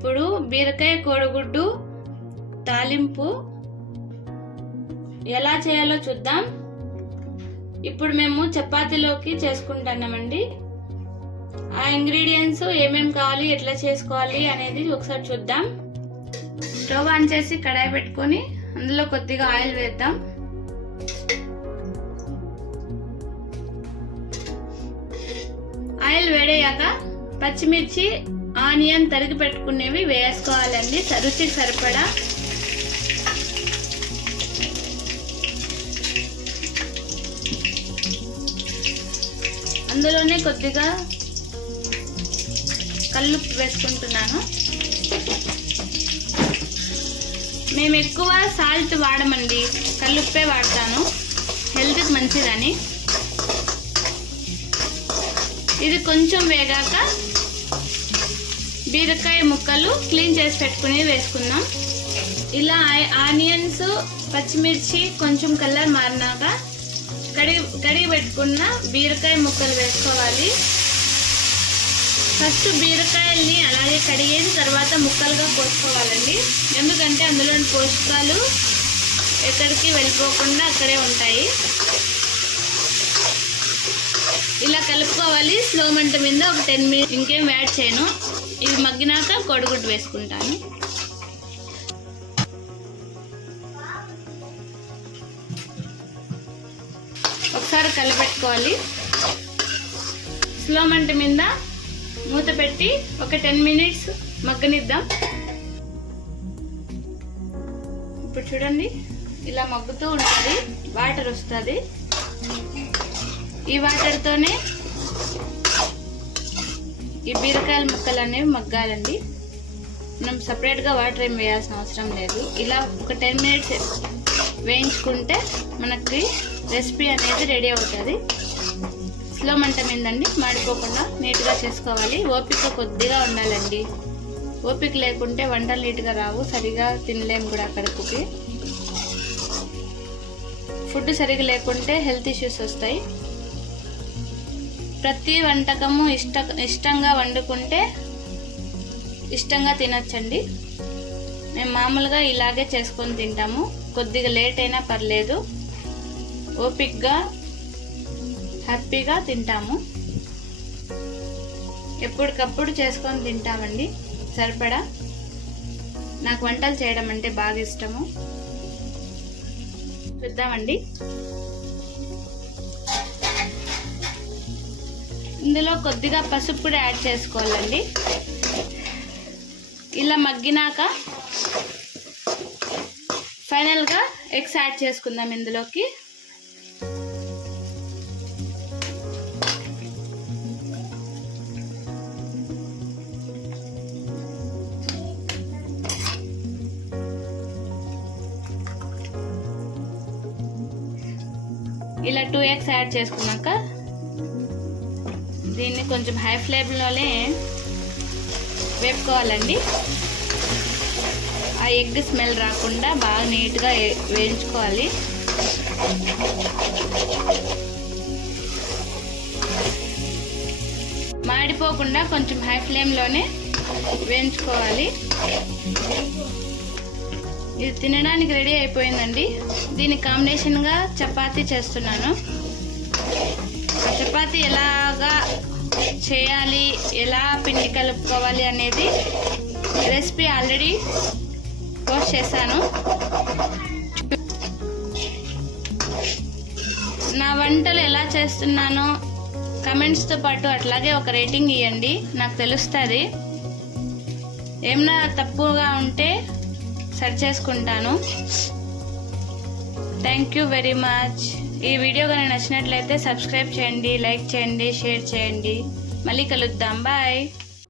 ఇప్పుడు బీరకాయ కోడిగుడ్డు తాలింపు ఎలా చేయాలో చూద్దాం. ఇప్పుడు మేము చపాతీలోకి చేసుకుంటున్నామండి. ఆ ఇంగ్రీడియంట్స్ ఏమేమి కావాలి ఎట్లా చేసుకోవాలి అనేది ఒకసారి చూద్దాం. స్టవ్ ఆన్ చేసి కడాయి పెట్టుకొని అందులో కొద్దిగా ఆయిల్ వేద్దాం. ఆయిల్ వేడయ్యాక పచ్చిమిర్చి ఆనియన్ తరిగి పెట్టుకునేవి వేసుకోవాలండి. రుచికి సరిపడా అందులోనే కొద్దిగా కల్లుప్పు వేసుకుంటున్నాను. మేము ఎక్కువ సాల్ట్ వాడమండి. కల్లుప్పే వాడతాను. హెల్త్కి మంచిదని. ఇది కొంచెం వేగాక బీరకాయ ముక్కలు క్లీన్ చేసి పెట్టుకుని వేసుకుందాం. ఇలా ఆనియన్స్ పచ్చిమిర్చి కొంచెం కలర్ మారినాక కడిగి కడిగి పెట్టుకున్న బీరకాయ ముక్కలు వేసుకోవాలి. ఫస్ట్ బీరకాయల్ని అలాగే కడిగిన తర్వాత ముక్కలుగా కోసుకోవాలండి. ఎందుకంటే అందులోని పోషకాలు ఎక్కడికి వెళ్ళిపోకుండా అక్కడే ఉంటాయి. ఇలా కలుపుకోవాలి. స్లో మంట మీద ఒక టెన్ మినిట్స్ ఇంకేం యాడ్ చేయను. ఇది మగ్గినాక కొడుగుడ్డు వేసుకుంటాను. ఒకసారి కలిపెట్టుకోవాలి. స్లో మంట మీద మూత పెట్టి ఒక టెన్ మినిట్స్ మగ్గనిద్దాం. ఇప్పుడు చూడండి ఇలా మగ్గుతూ ఉంటుంది. వాటర్ వస్తుంది. ఈ వాటర్తోనే ఈ బీరకాయల ముక్కలు అనేవి మగ్గాలండి. మనం సపరేట్గా వాటర్ ఏం వేయాల్సిన అవసరం లేదు. ఇలా ఒక టెన్ మినిట్స్ వేయించుకుంటే మనకి రెసిపీ అనేది రెడీ అవుతుంది. స్లో మంట మీదండి. మాడిపోకుండా నీట్గా చేసుకోవాలి. ఓపిక కొద్దిగా ఉండాలండి. ఓపిక లేకుంటే వంటలు నీట్గా రావు. సరిగా తినలేము కూడా అక్కడికి ఫుడ్ సరిగా లేకుంటే హెల్త్ ఇష్యూస్ వస్తాయి. ప్రతి వంటకము ఇష్ట ఇష్టంగా వండుకుంటే ఇష్టంగా తినచ్చండి. మేము మామూలుగా ఇలాగే చేసుకొని తింటాము. కొద్దిగా లేట్ అయినా పర్లేదు. ఓపిక్గా హ్యాపీగా తింటాము. ఎప్పటికప్పుడు చేసుకొని తింటామండి. సరిపడా? నాకు వంటలు చేయడం అంటే బాగా ఇష్టము. చూద్దామండి. ఇందులో కొద్దిగా పసుపు కూడా యాడ్ చేసుకోవాలండి. ఇలా మగ్గినాక ఫైనల్గా ఎగ్స్ యాడ్ చేసుకుందాం ఇందులోకి. ఇలా టూ ఎగ్స్ యాడ్ చేసుకున్నాక దీన్ని కొంచెం హై ఫ్లేమ్లోనే వేపుకోవాలండి. ఆ ఎగ్ స్మెల్ రాకుండా బాగా నీట్గా వేయించుకోవాలి. మాడిపోకుండా కొంచెం హై ఫ్లేమ్లోనే వేయించుకోవాలి. ఇది తినడానికి రెడీ అయిపోయిందండి. దీని కాంబినేషన్గా చపాతీ చేస్తున్నాను. చపాతీ ఎలా చేయాలి ఎలా పిండి కలుపుకోవాలి అనేది రెసిపీ ఆల్రెడీ పోస్ట్ చేశాను. నా వంటలు ఎలా చేస్తున్నానో కమెంట్స్తో పాటు అట్లాగే ఒక రేటింగ్ ఇవ్వండి నాకు తెలుస్తుంది. ఏమన్నా తప్పుగా ఉంటే సరి చేసుకుంటాను. థ్యాంక్ యూ వెరీ మచ్ ఈ వీడియో కానీ నచ్చినట్లయితే సబ్స్క్రైబ్ చేయండి లైక్ చేయండి షేర్ చేయండి. మళ్ళీ కలుద్దాం బాయ్